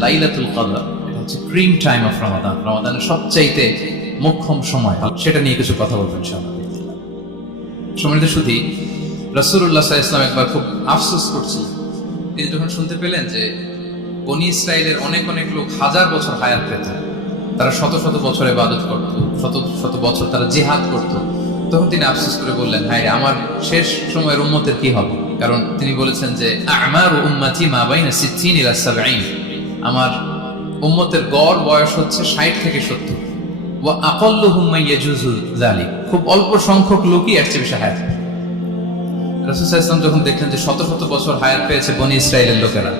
লাইলাতুল কদর। হচ্ছে ক্রিম টাইম অফ রমাদান রমাদানের সবচাইতে মোক্ষম সময়। সেটা নিয়ে কিছু কথা বলবেন ইনশাআল্লাহ। সম্মানিত রসুল্লাহ ইসলাম একবার খুব আফসোস করছিল তিনি যখন শুনতে পেলেন যে বনি ইসরায়েলের অনেক অনেক লোক হাজার বছর হায়াত পেত তারা শত শত বছর ইবাদত করত, শত শত বছর তারা জিহাদ করত, তখন তিনি আফসোস করে বললেন হায় আমার শেষ সময়ের উম্মতের কি হবে? কারণ তিনি বলেছেন যে, আমার উম্মাতি মা বাইনা সিদ্দিন ইলা সাবঈন। আমার উম্মতের গড় বয়স হচ্ছে ষাট থেকে সত্তর। ওয়া আকাল্লুহুম মান ইয়াজুজু যালিক। খুব অল্প সংখ্যক লোকই এর চেয়ে বেশি হায়াত। ওয়াসাল্লাম যখন দেখলেন যে শত শত বছর হায়াত পেয়েছে বনি ইসরায়েলের লোকেরা,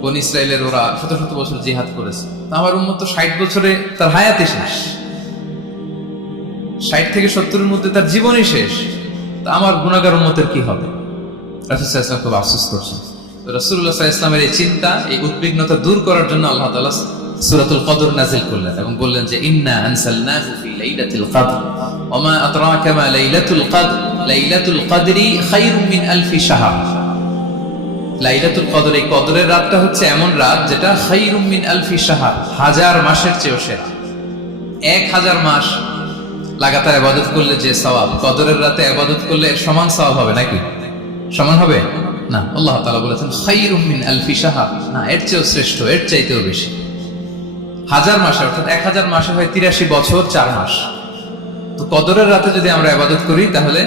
বনি ইসরায়েলের ওরা শত শত বছর জিহাদ করেছে। আমার উম্মত তো ষাট বছরে তার হায়াতই শেষ। ষাট থেকে সত্তরের মধ্যে তার জীবনই শেষ। তা আমার গুণাগার উম্মতের কি হবে? রাসূল সাল্লাল্লাহু খুব আফসোস করছেন। আলাইহি ওয়াসাল্লামের এই চিন্তা, এই উদ্বিগ্নতা দূর করার জন্য আল্লাহ তাআলা সূরাতুল কদর নাযিল করলেন এবং বললেন যে, ইন্না আনসালনাহু ফি লাইলাতিল কদর, ওয়া মা মা লাইলাতুল কদর, লাইলাতুল কদরি খায়রুম মিন আলফি শাহর। লাইলাতুল কদর, এই কদরের রাতটা হচ্ছে এমন রাত যেটা খায়রুম মিন আলফি শাহর, হাজার মাসের চেয়েও সেরা। এক হাজার মাস লাগাতার আবাদত করলে যে সওয়াব, কদরের রাতে আবাদত করলে সমান সওয়াব হবে নাকি? সমান হবে? না, আল্লাহ তালা বলেছেন খায়রুম মিন আলফি শাহর। না, এর চেয়েও শ্রেষ্ঠ, এর চাইতেও বেশি। হাজার মাসে, অর্থাৎ এক হাজার মাসে হয় তিরাশি বছর চার মাস। তো কদরের রাতে যদি আমরা আবাদত করি, তাহলে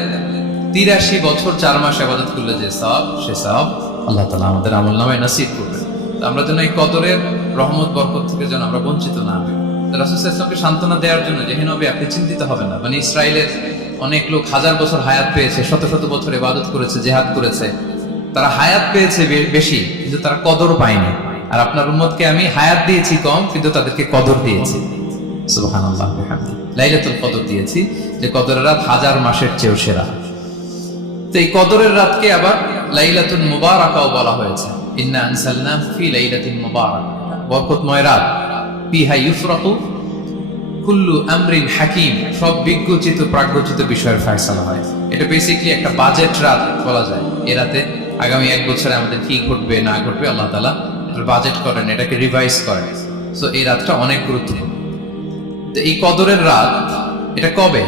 তিরাশি বছর চার মাস আবাদত করলে যে সব সে সব আল্লাহ তালা আমাদের আমল নামায় নাসিব করবেন। আমরা যেন এই কদরের রহমত, বরকত থেকে যেন আমরা বঞ্চিত না হই। রাসুল সান্ত্বনা দেওয়ার জন্য যে নবী, আপনি চিন্তিত হবেন না। মানে ইসরায়েলের অনেক লোক হাজার বছর হায়াত পেয়েছে, শত শত বছর ইবাদত করেছে, জেহাদ করেছে। তারা হায়াত পেয়েছে বেশি, কিন্তু তারা কদর পায়নি। আর আপনার উম্মতকে আমি হায়াত দিয়েছি কম, কিন্তু তাদেরকে কদর দিয়েছি। সুবহানাল্লাহ লাইলাতুল কদর দিয়েছি, যে কদরের রাত হাজার মাসের চেয়েও সেরা। তো এই কদরের রাতকে আবার লাইলাতুল মুবারাকাও বলা হয়েছে। ইন্না আনসালনাহু ফি লাইলাতিন মুবারাক। বরকতময় রাত। ফিহা ইউফরাকু কুল্লু আমরিন হাকিম। সব বিজ্ঞচিত, প্রাজ্ঞচিত বিষয়ের ফয়সালা হয়। এটা বেসিক্যালি একটা বাজেট রাত বলা যায়। এ রাতে আগামী এক বছরে আমাদের কি ঘটবে, না ঘটবে, আল্লাহ তালা বাজেট করেন, এটাকে রিভাইজ করেন। সো এই রাতটা অনেক গুরুত্বপূর্ণ। তো এই কদরের রাত, এটা কবে?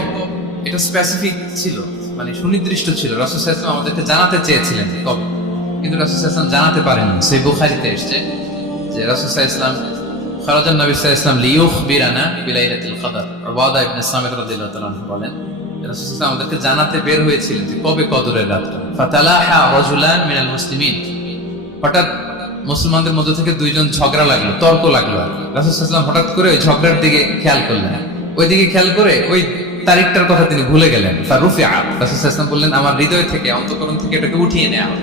এটা স্পেসিফিক ছিল মানে সুনির্দিষ্ট ছিল। রাসুল ইসলাম আমাদেরকে জানাতে চেয়েছিলেন কবে। কিন্তু রাসুল ইসলাম জানাতে পারেননি। সেই বুখারিতে এসছে যে রাসুল ইসলাম খরাজান নবী ইসলাম লিউখ বিরানা বিলাইলাতুল কদর ওয়াদা ইবনে সামিদ রাদিয়াল্লাহু বলেন আমাদেরকে জানাতে বের হয়েছিলেন যে কবে কদরের মিনাল মুসলিমিন। হঠাৎ মুসলমানদের মধ্যে থেকে দুইজন ঝগড়া লাগল, তর্ক লাগল সাল্লাল্লাহু হঠাৎ করে ওই ঝগড়ার দিকে খেয়াল করলেন। ওই দিকে খেয়াল করে ওই তারিখটার কথা তিনি ভুলে গেলেন। সাল্লাল্লাহু বললেন, আমার হৃদয় থেকে, অন্তঃকরণ থেকে এটাকে উঠিয়ে নেওয়া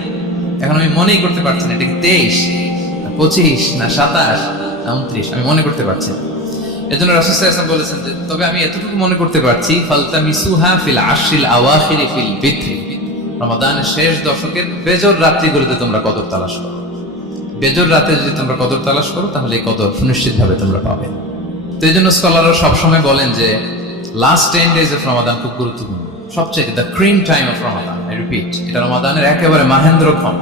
এখন আমি মনেই করতে পারছি না, এটা তেইশ পঁচিশ না সাতাশ না উনত্রিশ, আমি মনে করতে পারছি না। এজন্য রাসূল বলেছেন যে, তবে আমি এতটুকু মনে করতে পারছি, ফালতামিসুহা ফিল আশরিল আওয়াখিরি ফিল বিথরি রমাদানের শেষ দশকের বেজর রাত্রিগুলোতে তোমরা কদর তালাশ করো। বেজর রাতে যদি তোমরা কদর তালাশ করো, তাহলে এই কদর সুনিশ্চিতভাবে তোমরা পাবে। তো এই জন্য স্কলাররা সবসময় বলেন যে last ten days of Ramadan খুব গুরুত্বপূর্ণ। সবচেয়ে the cream time of Ramadan I repeat এটা রমাদানের একেবারে মাহেন্দ্রক্ষণ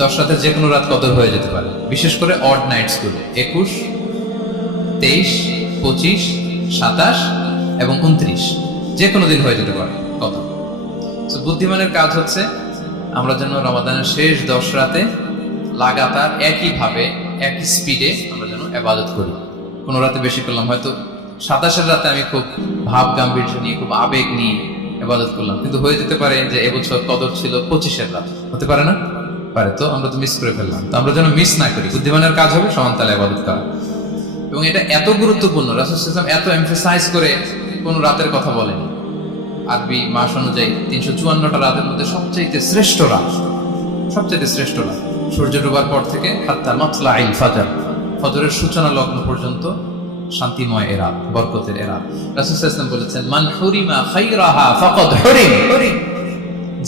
দশ রাতের যে কোনো রাত কদর হয়ে যেতে পারে। বিশেষ করে অড নাইটসগুলো একুশ, তেইশ পঁচিশ, সাতাশ এবং উনত্রিশ। যে কোনো দিন হয়ে যেতে পারে কত তো বুদ্ধিমানের কাজ হচ্ছে, আমরা যেন রমাদানের শেষ দশ রাতে লাগাতার একইভাবে, একই স্পিডে আমরা যেন আবাদত করি। কোনো রাতে বেশি করলাম, হয়তো সাতাশের রাতে আমি খুব ভাব গাম্ভীর্য নিয়ে, খুব আবেগ নিয়ে আবাদত করলাম। কিন্তু হয়ে যেতে পারে যে এবছর কদর ছিল পঁচিশের রাত। হতে পারে না? পারে। তো আমরা তো মিস করে ফেললাম। তো আমরা যেন মিস না করি। বুদ্ধিমানের কাজ হবে, সমান তালে আবাদত করা। এবং এটা এত গুরুত্বপূর্ণ, রাসুল ইসলাম এত এমফেসাইজ করে কোন রাতের কথা বলেনি আরবি মাস অনুযায়ী তিনশো চুয়ান্নটা রাতের মধ্যে সবচাইতে শ্রেষ্ঠ রাত, সবচাইতে শ্রেষ্ঠ রাত, সূর্য ডোবার পর থেকে ফজরের সূচনা লগ্ন পর্যন্ত শান্তিময় এরা বরকতের এরা রাত। রাসুল ইসলাম বলেছেন, মান হুরিমা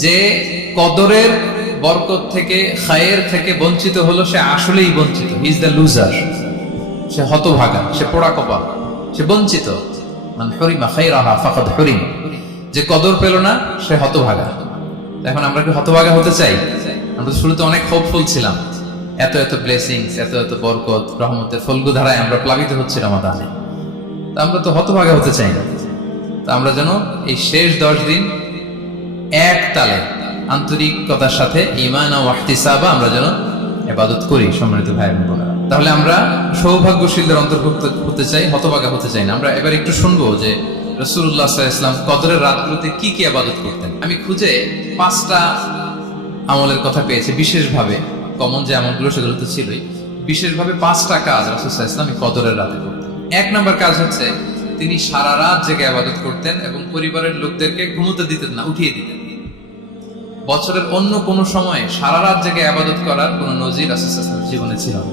যে কদরের বরকত থেকে, খায়ের থেকে বঞ্চিত হলো, সে আসলেই বঞ্চিত ইজ দ্য লুজার। সে হতভাগা, সে পোড়া কপাল, সে বঞ্চিত। মানে হরিমা খাইরাহা ফাকাদ হরিম। যে কদর পেল না, সে হতভাগা। এখন আমরা কি হতভাগা হতে চাই? আমরা শুরুতে অনেক হোপফুল ছিলাম। এত এত ব্লেসিংস এত এত বরকত, রহমতের ফলগু ধারায় আমরা প্লাবিত হচ্ছি রমাদানে। তা আমরা তো হতভাগা হতে চাই না। তা আমরা যেন এই শেষ দশ দিন এক তালে আন্তরিকতার সাথে ইমান ও ওয়াহতিসাবা আমরা যেন এবাদত করি, সম্মানিত ভাই বোনেরা। তাহলে আমরা সৌভাগ্যশীলদের অন্তর্ভুক্ত হতে চাই হতভাগা হতে চাই না। আমরা এবার একটু শুনব যে রসুল্লাহ ইসলাম কদরের রাতগুলোতে কি কি আবাদত করতেন। আমি খুঁজে পাঁচটা আমলের কথা পেয়েছি, বিশেষভাবে কমন যে আমলগুলো সেগুলো তো ছিলই। বিশেষভাবে পাঁচটা কাজ রাসুল্লাহ ইসলাম কদরের রাতে করতেন। এক নম্বর কাজ হচ্ছে তিনি সারা রাত জেগে আবাদত করতেন এবং পরিবারের লোকদেরকে ঘুমোতে দিতেন না, উঠিয়ে দিতেন। বছরের অন্য কোনো সময়ে সারা রাত জেগে আবাদত করার কোনো নজির রাসুলের জীবনে ছিল না।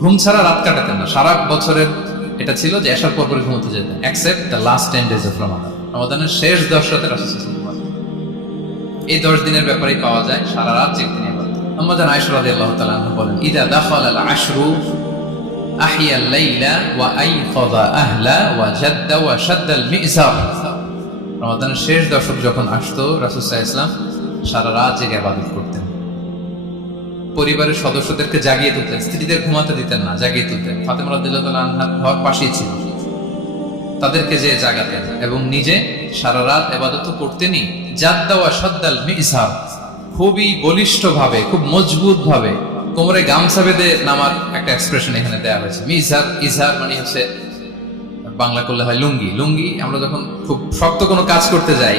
ঘুম ছাড়া রাত কাটাতেন না। সারা বছরের এটা ছিল যে এসার পর পরে ঘুমোতে যেতেন except the last ten days of Ramadan রমাদানের শেষ দশ রাতে রাসুল এই দশ দিনের ব্যাপারেই পাওয়া যায় সারা রাত জেগে তিনি আমাদের আয়সা রাদিয়াল্লাহু তাআলা আনহা বলেন, ইদা দাখাল আল আশরু আহলা ওয়া জাদ্দা ওয়া শাদ্দা আল মিজার রমাদানের শেষ দশক যখন আসতো সাল্লাল্লাহু আলাইহি সারা রাত জেগে ইবাদত করতেন। পরিবারের সদস্যদেরকে জাগিয়ে তুলতেন, স্ত্রীদের ঘুমাতে দিতেন না, জাগিয়ে তুলতেন। ফাতেমা রাদিয়াল্লাহু তাআলা আনহার ঘর ছিল। তাদেরকে যে জাগাতেন এবং নিজে সারা রাত এবাদত করতেনই জাদ্দা ওয়া শাদ্দাল মিজার খুবই বলিষ্ঠ ভাবে খুব মজবুত ভাবে কোমরে গামছা বেঁধে নামার একটা এক্সপ্রেশন এখানে দেওয়া হয়েছে। মিজার ইজহার মানে হচ্ছে, বাংলা করলে হয় লুঙ্গি। লুঙ্গি আমরা যখন খুব শক্ত কোনো কাজ করতে যাই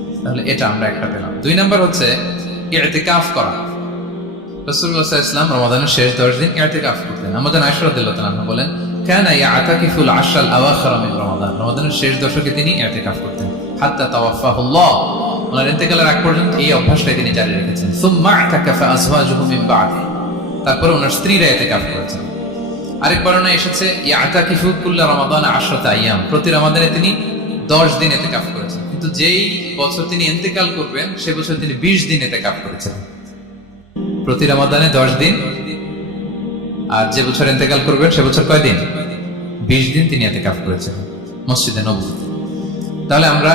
তাহলে এটা আমরা একটা পেলাম। দুই নাম্বার হচ্ছে ইতিকাফ করা। রসুল্লাহ ইসলাম রমাদানের শেষ দশ দিন ইতিকাফ করতেন। আমাদের বলেন, কেন আতাকিফুল আশাল রমাদান। রমাদানের শেষ দশকে তিনি ইতিকাফ করতেন। হাত্তা ওনার আগ পর্যন্ত এই অভ্যাসটাই তিনি জারি রেখেছেন। সুম্মা আতাকাফা আজওয়াজুহু মিন বাদি। তারপরে ওনার স্ত্রীরা ইতিকাফ করেছেন। আরেক বর্ণনা এসেছে, ইয়াতাকিফু কুল্লা রমাদান আশরাত আইয়াম। প্রতি রমাদানে তিনি 10 দিন ইতিকাফ করেছেন। কিন্তু যেই বছর তিনি ইন্তেকাল করবেন, সে বছর তিনি 20 দিন ইতিকাফ করেছেন। প্রতি রমাদানে 10 দিন। আর যে বছর ইন্তেকাল করবেন, সে বছর কয়দিন বিশ দিন তিনি ইতিকাফ করেছেন, মসজিদে নববীতে। তাহলে আমরা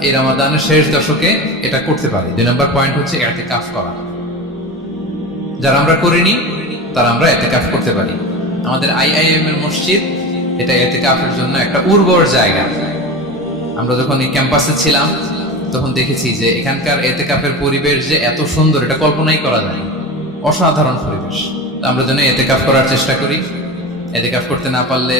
এই রমাদানের শেষ দশকে এটা করতে পারি। দুই নম্বর পয়েন্ট হচ্ছে এতেকাফ করা। যারা আমরা করিনি, তারা আমরা এতেকাফ করতে পারি। আমাদের আইআইএম এর মসজিদ, এটা এতেকাফের জন্য একটা উর্বর জায়গা। আমরা যখন এই ক্যাম্পাসে ছিলাম, তখন দেখেছি যে এখানকার এতেকাফের পরিবেশ যে এত সুন্দর, এটা কল্পনাই করা যায় অসাধারণ পরিবেশ। আমরা যেন এতেকাফ করার চেষ্টা করি। এতেকাফ করতে না পারলে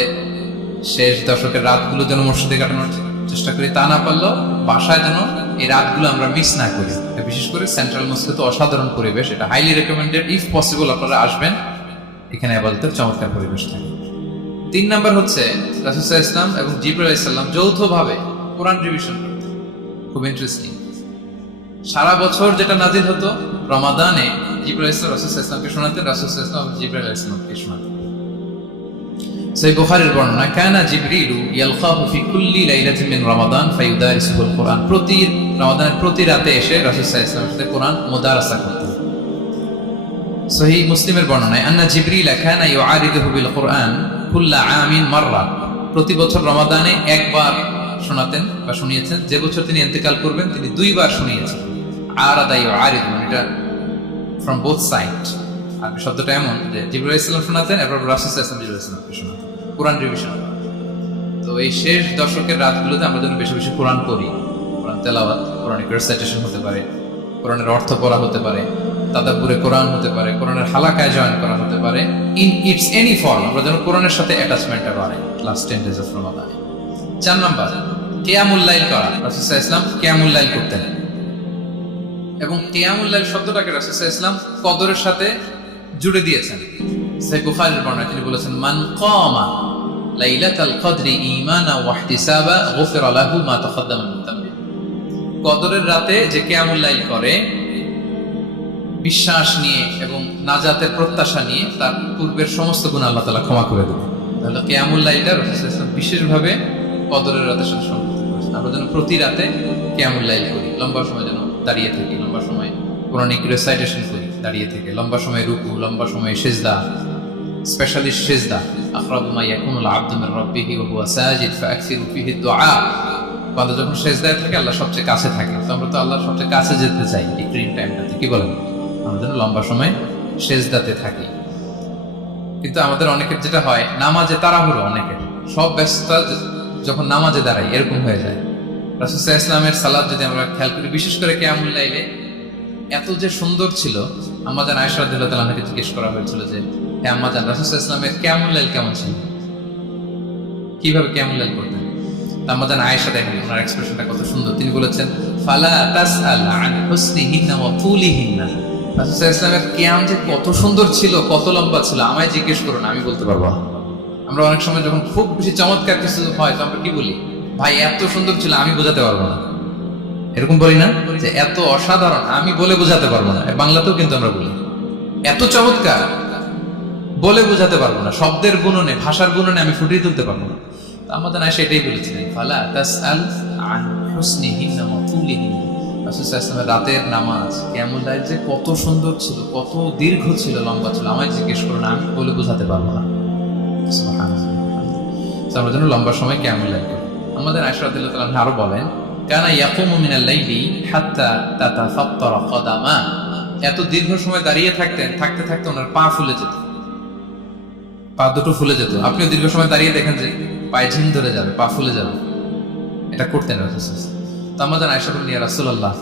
শেষ দশকের রাতগুলো যেন মসজিদে কাটানোর চেষ্টা করি। তা না পারলেও বাসায় যেন এই রাতগুলো আমরা মিস না করি। বিশেষ করে সেন্ট্রাল মসজিদে তো অসাধারণ পরিবেশ, এটা হাইলি রেকমেন্ডেড ইফ পসিবল আপনারা আসবেন, এখানে আবাদতের চমৎকার পরিবেশ থাকে। তিন নাম্বার হচ্ছে রাসুসাহ ইসলাম এবং জিবুল ইসলাম যৌথভাবে কোরআন রিভিশন খুব ইন্টারেস্টিং সারা বছর যেটা নাজিল হতো, রমাদানে রাসুসাহ ইসলামকে শোনাতেন রাসুসাহ ইসলাম জিবুল ইসলামকে শোনাতেন। সেই বর্ণনা জিবরিলু ফি কুল্লি মিন রমাদান ফায়ুদারিসুল কোরআন। প্রতি রমাদানের প্রতি রাতে এসে রাসূল সাল্লাল্লাহু আলাইহি কোরআন মুদারাসা সহিহ মুসলিমের বর্ণনায়, আন্না জিবরিল কানা ইউআরিদুহু বিল কোরআন কুল্লা আমিন মাররা। প্রতি বছর রমাদানে একবার শোনাতেন বা শুনিয়েছেন। যে বছর তিনি ইন্তেকাল করবেন, তিনি দুইবার শুনিয়েছেন। আরাদা ইউআরিদু এটা ফ্রম বোথ সাইড আর শব্দটা এমন যে জিবরুল ইসলাম শোনাতেন, এরপর রাসুল ইসলাম জিবরুল ইসলামকে শোনাতেন। কোরআন রিভিশন তো এই শেষ দশকের রাতগুলোতে আমরা যেন বেশি বেশি কোরআন পড়ি, কোরআন তেলাওয়াত, কোরআনিক রেসাইটেশন হতে পারে, কোরআনের অর্থ পড়া হতে পারে তাদাপুরে কোরআন হতে পারে, কোরআনের হালাকায় জয়েন করা হতে পারে ইন ইটস এনি ফর্ম আমরা যেন কোরআনের সাথে অ্যাটাচমেন্টটা বাড়াই লাস্ট টেন ডেজ অফ রমাদানে চার নাম্বার কেয়ামুল্লাইল করা। রাসুসাহ ইসলাম কেয়ামুল্লাইল করতেন। এবং কেয়ামুল্লাইল শব্দটাকে রাসুসাহ ইসলাম কদরের সাথে জুড়ে দিয়েছেন। সে বুখারীর বর্ণনা তিনি বলেছেন, মান কামা লাইলাতাল কদরি ঈমানা ওয়া ইহতিসাবা, গুফিরা লাহু মা তাকাদ্দামা মিন যামবি কদরের রাতে যে কেয়ামুল লাইল করে, বিশ্বাস নিয়ে এবং নাজাতের প্রত্যাশা নিয়ে তার পূর্বের সমস্ত গুণ আল্লাহ তালা ক্ষমা করে দেবে তাহলে কেয়ামুল লাইলটা রসুল ইসলাম বিশেষভাবে কদরের রাতের সাথে করেছেন আমরা যেন প্রতি রাতে কেয়ামুল লাইল করি, লম্বা সময় যেন দাঁড়িয়ে থাকি, লম্বা সময় কোরআনিক রেসাইটেশন করি, দাঁড়িয়ে থেকে, লম্বা সময় রুকু, লম্বা সময় সেজদা স্পেশালিস্ট সেজদা। আখরাবু মা ইয়াকুনুল আবদু মির রাব্বিহি ওয়া হুয়া সাজিদ, ফাআকসিরু ফিহি দুআ। বান্দা যখন সেজদায় থাকে, আল্লাহ সবচেয়ে কাছে থাকে। তো আমরা তো আল্লাহর সবচেয়ে কাছে যেতে চাই এই ক্রিম টাইমটাতে কি বলেন? যেন লম্বা সময় সেজদাতে থাকি। কিন্তু আমাদের অনেকের যেটা হয়, নামাজে তাড়াহুড়ো অনেকের। সব ব্যস্ততা যখন নামাজে দাঁড়াই, এরকম হয়ে যায়। রাসুসাহ ইসলামের সালাদ যদি আমরা খেয়াল করি, বিশেষ করে কেয়ামুল লাইলে, এত যে সুন্দর ছিল আমাদের আয়সাদুল্লাহ জিজ্ঞেস করা হয়েছিল যে হ্যাঁ আমাদের রাসুসাহ ইসলামের কেয়ামুল লাইল কেমন ছিল? কীভাবে কেয়ামুল লাইল করতেন? আমাদের আয়েশা দেখেন ওনার এক্সপ্রেশনটা কত সুন্দর। তিনি বলেছেন, ফালা যে কত সুন্দর ছিল, কত লম্বা ছিল, আমায় জিজ্ঞেস করুন, আমি বলতে পারব? আমরা অনেক সময় যখন খুব বেশি চমৎকার কিছু হয়, তো আমরা কি বলি? ভাই, এত সুন্দর ছিল, আমি বোঝাতে পারব না। এরকম বলি না যে, এত অসাধারণ, আমি বলে বোঝাতে পারব না। বাংলাতেও কিন্তু আমরা বলি। এত চমৎকার, বলে বোঝাতে পারব না। শব্দের গুণনে, ভাষার গুণনে আমি ফুটিয়ে তুলতে পারব না। আমাদের না সেটাই বলেছিলেন, ফালা তাসআল আন হুসনিহিন্না ওয়া তুলিহিন্না রাসূল সাল্লাল্লাহু আলাইহি ওয়াসাল্লামের রাতের নামাজ কেমন লাইল যে কত সুন্দর ছিল, কত দীর্ঘ ছিল, লম্বা ছিল। আমায় জিজ্ঞেস করুন, আমি বলে বোঝাতে পারব না। লম্বা সময় করি। আমাদের আরও বলেন, কানা ইয়াকুমু হাত্তা তাতাফাত্তারা কদামা। এত দীর্ঘ সময় দাঁড়িয়ে থাকতেন, থাকতে থাকতে ওনার পা ফুলে যেত। পা দুটো ফুলে যেত। আপনিও দীর্ঘ সময় দাঁড়িয়ে দেখেন যে পায়ে ঝিম ধরে যাবে, পা ফুলে যাবে। এটা করতেন রাসূল তো আমাদের আয়েশা বলেন রাসূলুল্লাহ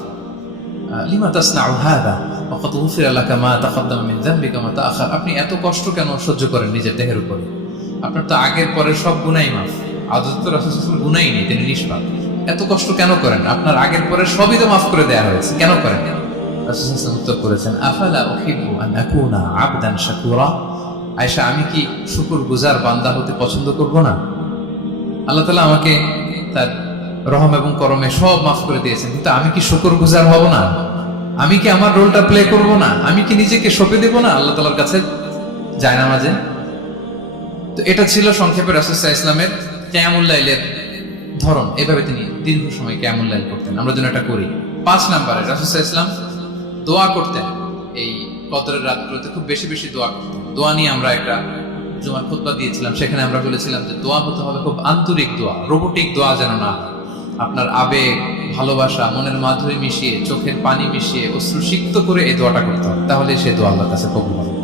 লিমা তাসনাউ হাদা? ওয়াকাদ গুফিরা লাকা মা তাকাদ্দামা মিন যামবিকা মা আপনি এত কষ্ট কেন সহ্য করেন নিজের দেহের উপরে? আপনার তো আগের পরের সব গুনাই মাফ। আদত তো রাসূল গুনাই নেই, তিনি নিষ্পাপ। এত কষ্ট কেন করেন? আপনার আগের পরের সবই তো মাফ করে দেয়া হয়েছে, কেন করেন রাসূল উত্তর করেছেন, আফালা উহিব্বু আন আবদান শাকুরা? আয়েশা, আমি কি শুকুর গুজার বান্দা হতে পছন্দ করব না? আল্লাহ তালা আমাকে তার রহম এবং করমে সব মাফ করে দিয়েছেন, কিন্তু আমি কি শুকুর গুজার হব না? আমি কি আমার রোলটা প্লে করব না? আমি কি নিজেকে সঁপে দেব না? আল্লাহ তালার কাছে যায় না মাঝে তো এটা ছিল সংক্ষেপে রাসুসাহ ইসলামের ক্যামুল্লাইলের ধরন। এভাবে তিনি দীর্ঘ সময় ক্যামুল্লাইল করতেন। আমরা যেন এটা করি। পাঁচ নাম্বারে রাসুসাহ ইসলাম দোয়া করতেন। এই কদরের রাতগুলোতে খুব বেশি বেশি দোয়া করতেন। দোয়া নিয়ে আমরা একটা জুমার খুতবা দিয়েছিলাম। সেখানে আমরা বলেছিলাম যে দোয়া হতে হবে খুব আন্তরিক দোয়া, রোবোটিক দোয়া যেন না আপনার আবেগ, ভালোবাসা, মনের মাধুরী মিশিয়ে, চোখের পানি মিশিয়ে, অশ্রু সিক্ত করে এই দোয়াটা করতে হবে। তাহলে সে দোয়া আল্লাহর কাছে কবুল হবে।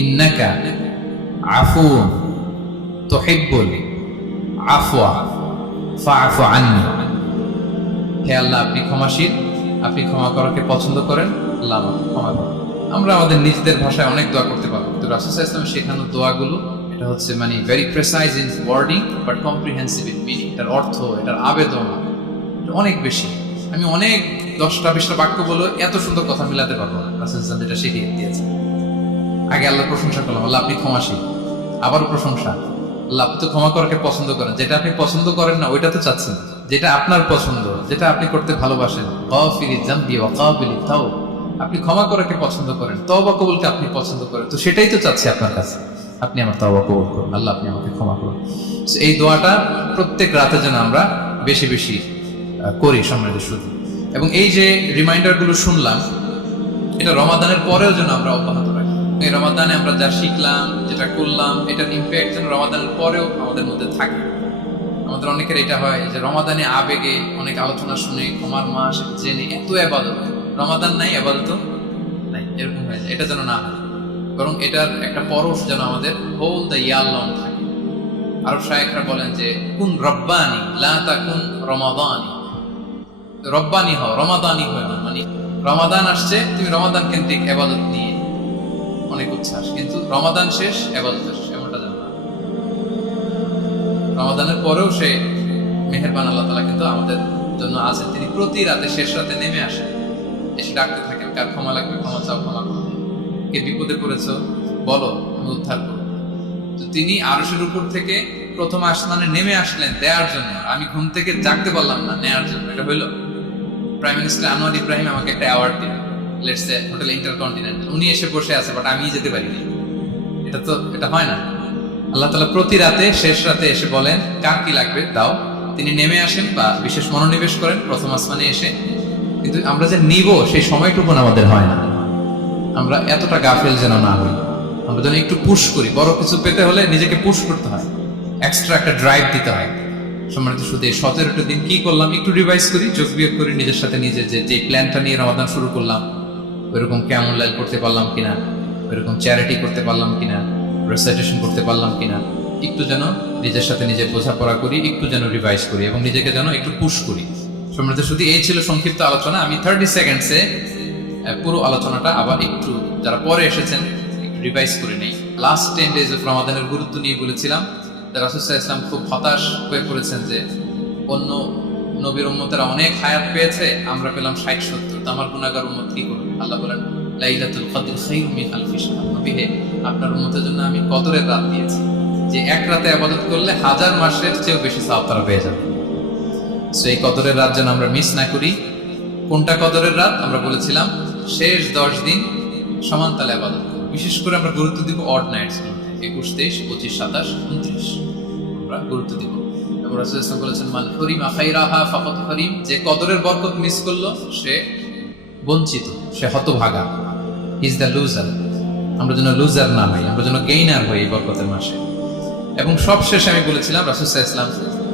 ইন্নাকা আফুন তুহিব্বুল আফওয়া, ফাআফু আন্নি। হে আল্লাহ, আপনি ক্ষমাশীল, আপনি ক্ষমা করাকে পছন্দ করেন, আল্লাহ ক্ষমা করেন। আমরা আমাদের নিজেদের ভাষায় অনেক দোয়া করতে পারব। তো রাসুসাহ ইসলামের দোয়াগুলো, এটা হচ্ছে মানে very precise in wording but comprehensive in meaning এটার অর্থ, এটার আবেদন অনেক বেশি। আমি অনেক দশটা বিশটা বাক্য বলে এত সুন্দর কথা মিলাতে পারব না। রাসূল যেটা শিখিয়ে দিয়েছে আগে আল্লাহ প্রশংসা করলাম, আল্লাহ আপনি ক্ষমাশীল। আবারও প্রশংসা। আল্লাহ আপনি তো ক্ষমা করাকে পছন্দ করেন। যেটা আপনি পছন্দ করেন না, ওইটা তো চাচ্ছেন। যেটা আপনার পছন্দ, যেটা আপনি করতে ভালোবাসেন। তাও আপনি ক্ষমা করাকে পছন্দ করেন, তওবা কবুলকে আপনি পছন্দ করেন। তো সেটাই তো চাচ্ছি আপনার কাছে। আপনি আমার তওবা কবুল করুন, আল্লাহ আপনি আমাকে ক্ষমা করুন। এই দোয়াটা প্রত্যেক রাতে যেন আমরা বেশি বেশি করি সম্মানিত শুধু এবং এই যে রিমাইন্ডারগুলো শুনলাম, এটা রমাদানের পরেও যেন আমরা অব্যাহত এই রমাদানে আমরা যা শিখলাম, যেটা করলাম, এটার ইম্প্যাক্ট যেন রমাদানের পরেও আমাদের মধ্যে থাকে। আমাদের অনেকের এটা হয় যে রমাদানে আবেগে অনেক আলোচনা শুনে ক্ষমার মাস জেনে এত আবাদত। রমাদান নাই, আবাদত নাই, এরকম হয়ে এটা যেন না বরং এটার একটা পরশ যেন আমাদের হোল দ্য ইয়ার লং থাকে। আরব শায়েখরা বলেন যে, কুন রব্বানি, লা তাকুন রমাদানি। রব্বানি হও, রমাদানি হয় না মানে রমাদান আসছে, তুমি রমাদান কেন্দ্রিক এবাদত নিয়ে অনেক উচ্ছ্বাস। কিন্তু রমাদান শেষ, এবাদত শেষ, এমনটা জানো রমাদানের পরেও সে মেহেরবান আল্লাহ তালা কিন্তু আমাদের জন্য আছেন। তিনি প্রতি রাতে শেষ রাতে নেমে আসেন। এসে ডাকতে থাকেন, কার ক্ষমা লাগবে, ক্ষমা চাও, ক্ষমা করো। কে বিপদে পড়েছ, বলো, আমি উদ্ধার করো তো তিনি আরশের উপর থেকে প্রথম আসমানে নেমে আসলেন দেওয়ার জন্য। আমি ঘুম থেকে জাগতে পারলাম না নেওয়ার জন্য। এটা হইল প্রাইম মিনিস্টার আনোয়ার ইব্রাহিম আমাকে একটা অ্যাওয়ার্ড দিলেন। লেটস সে হোটেল ইন্টারকন্টিনেন্টাল উনি এসে বসে আছে বাট আমি যেতে পারিনি। এটা তো, এটা হয় না। আল্লাহ তালা প্রতি রাতে, শেষ রাতে এসে বলেন, কার কি লাগবে? দাও। তিনি নেমে আসেন বা বিশেষ মনোনিবেশ করেন, প্রথম আসমানে এসে। কিন্তু আমরা যে নিব, সেই সময়টুকু আমাদের হয় না। আমরা এতটা গাফেল যেন না হই। আমরা যেন একটু পুশ করি। বড় কিছু পেতে হলে নিজেকে পুশ করতে হয়। এক্সট্রা একটা ড্রাইভ দিতে হয়। সম্মানিত শুধু এই সতেরোটা দিন কি করলাম? একটু রিভাইজ করি, যোগ বিয়োগ করি, নিজের সাথে নিজে যে যে প্ল্যানটা নিয়ে রমাদান শুরু করলাম। ওইরকম কেমন লাইল করতে পারলাম কিনা? ওইরকম চ্যারিটি করতে পারলাম কিনা? রেসাইটেশন করতে পারলাম কিনা? একটু যেন নিজের সাথে নিজে বোঝাপড়া করি, একটু যেন রিভাইজ করি এবং নিজেকে যেন একটু পুশ করি। সম্মানিত শুধু এই ছিল সংক্ষিপ্ত আলোচনা। আমি থার্টি সেকেন্ডসে পুরো আলোচনাটা আবার একটু যারা পরে এসেছেন, একটু রিভাইজ করে নেই। লাস্ট টেন ডেজ অফ রমাদানের গুরুত্ব নিয়ে বলেছিলাম। রাসুসাহ ইসলাম খুব হতাশ হয়ে পড়েছেন যে অন্য নবীর উম্মতেরা অনেক হায়াত পেয়েছে, আমরা পেলাম ষাট, সত্তর। তো আমার গুণাগার উম্মত কি করবে? আল্লাহ বলেন, লাইলাতুল কদর খাইরুম মিন আলফি শাহর। নবী হে, আপনার উম্মতের জন্য আমি কদরের রাত দিয়েছি, যে এক রাতে আবাদত করলে হাজার মাসের চেয়েও বেশি সওয়াব তারা পেয়ে যাবে। সো এই কদরের রাত যেন আমরা মিস না করি, কোনটা কদরের রাত? আমরা বলেছিলাম, শেষ দশ দিন সমান তালে আবাদত। বিশেষ করে আমরা গুরুত্ব দিব অড নাইটস একুশ, তেইশ, পঁচিশ, সাতাশ, উনত্রিশ। আমরা গুরুত্ব দিব বলেছেন, মান হরিম হরিম যে কদরের বরকত মিস করল, সে বঞ্চিত, সে হতভাগা। ইজ দ্য লুজার আমরা যেন লুজার না হই, আমরা যেন গেইনার হই এই বরকতের মাসে। এবং সব শেষে আমি বলেছিলাম ইসলাম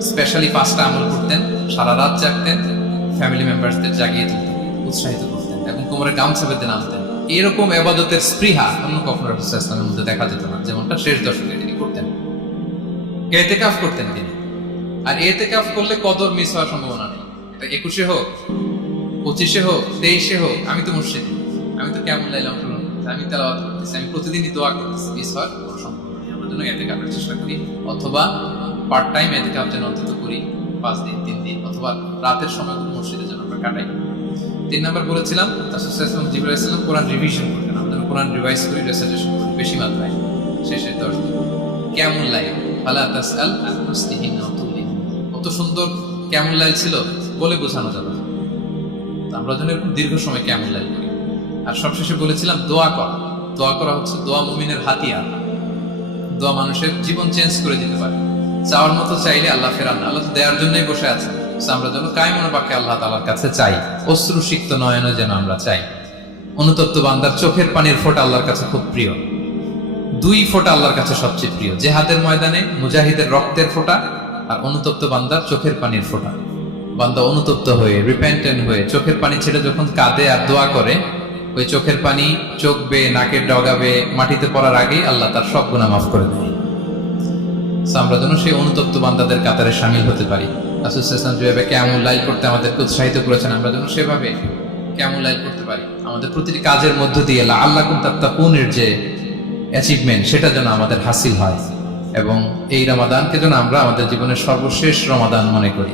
স্পেশালি পাঁচটা আমল করতেন, সারা রাত জাগতেন ফ্যামিলি মেম্বারসদের জাগিয়ে তুলতেন, উৎসাহিত করতেন, এবং কোমরে গামছা বেঁধে নামতেন। এরকম এবাদতের স্পৃহা অন্য কখনো রাসুসাহ ইসলামের মধ্যে দেখা যেত না, যেমনটা শেষ দশকে তিনি করতেন। এতেকাফ করতেন তিনি? আর এতেকাফ করলে কদর মিস হওয়ার সম্ভাবনা নেই। একুশে হোক, পঁচিশে হোক, তেইশে হোক, আমি তো মুর্শিদ। আমি তো কেমন লাইলাম আমি তেলাওয়াত করতেছি, আমি প্রতিদিনই দোয়া করতেছি মিস হওয়ার কোনো সম্ভাবনা নেই। আমার জন্য এতে কাপের চেষ্টা করি, অথবা পার্ট টাইম এতে কাপ যেন অন্তত করি, পাঁচ দিন, তিন দিন, অথবা রাতের সময়গুলো মসজিদে যেন আমরা কাটাই। তিন নাম্বার বলেছিলাম রাসূলুল্লাহ জিবরাইল ইসলাম কোরআন রিভিশন করতেন আমরা কোরআন রিভাইজ করি রেসাইটেশন করি, বেশি মাত্রায়। শেষের দশ দিন। কেমন লাইল ফালা তাসআল আন মুসলিহিন ওয়া তুলিহিন। কত সুন্দর কেমন লাইল ছিল বলে বোঝানো যাবে আমরা যেন দীর্ঘ সময় কেমন লাইল আর সবশেষে বলেছিলাম, দোয়া করা। দোয়া করা হচ্ছে দোয়া মুমিনের হাতিয়ার। দোয়া মানুষের জীবন চেঞ্জ করে দিতে পারে। চাওয়ার মতো চাইলে আল্লাহ ফেরান। আল্লাহ তো দেওয়ার জন্যই বসে So আমরা যেন কায় মনোবাক্যে আল্লাহ তালার কাছে চাই। অশ্রু সিক্ত নয়নে যেন আমরা চাই। অনুতপ্ত বান্দার চোখের পানির ফোঁটা আল্লাহর কাছে খুব প্রিয়। দুই ফোঁটা আল্লাহর কাছে সবচেয়ে প্রিয়। জেহাদের ময়দানে মুজাহিদের রক্তের ফোঁটা আর অনুতপ্ত বান্দার চোখের পানির ফোঁটা। বান্দা অনুতপ্ত হয়ে রিপেন্টেন্ট হয়ে, চোখের পানি ছেড়ে যখন কাঁদে আর দোয়া করে, ওই চোখের পানি চোখ বেয়ে নাকের ডগাবে, মাটিতে পড়ার আগেই আল্লাহ তার সব গুণা মাফ করে দেয়। আমরা যেন সেই অনুতপ্ত বান্দাদের কাতারে সামিল হতে পারি। অ্যাসোসিয়েশন যেভাবে কেমন লাইল করতে আমাদেরকে উৎসাহিত করেছেন, আমরা যেন সেভাবে কেমন লাইল করতে পারি। আমাদের প্রতিটি কাজের মধ্য দিয়ে আল্লাহ কুন তাত্তাকুনের যে অ্যাচিভমেন্ট সেটা যেন আমাদের হাসিল হয়। এবং এই রমাদানকে যেন আমরা আমাদের জীবনের সর্বশেষ রমাদান মনে করি।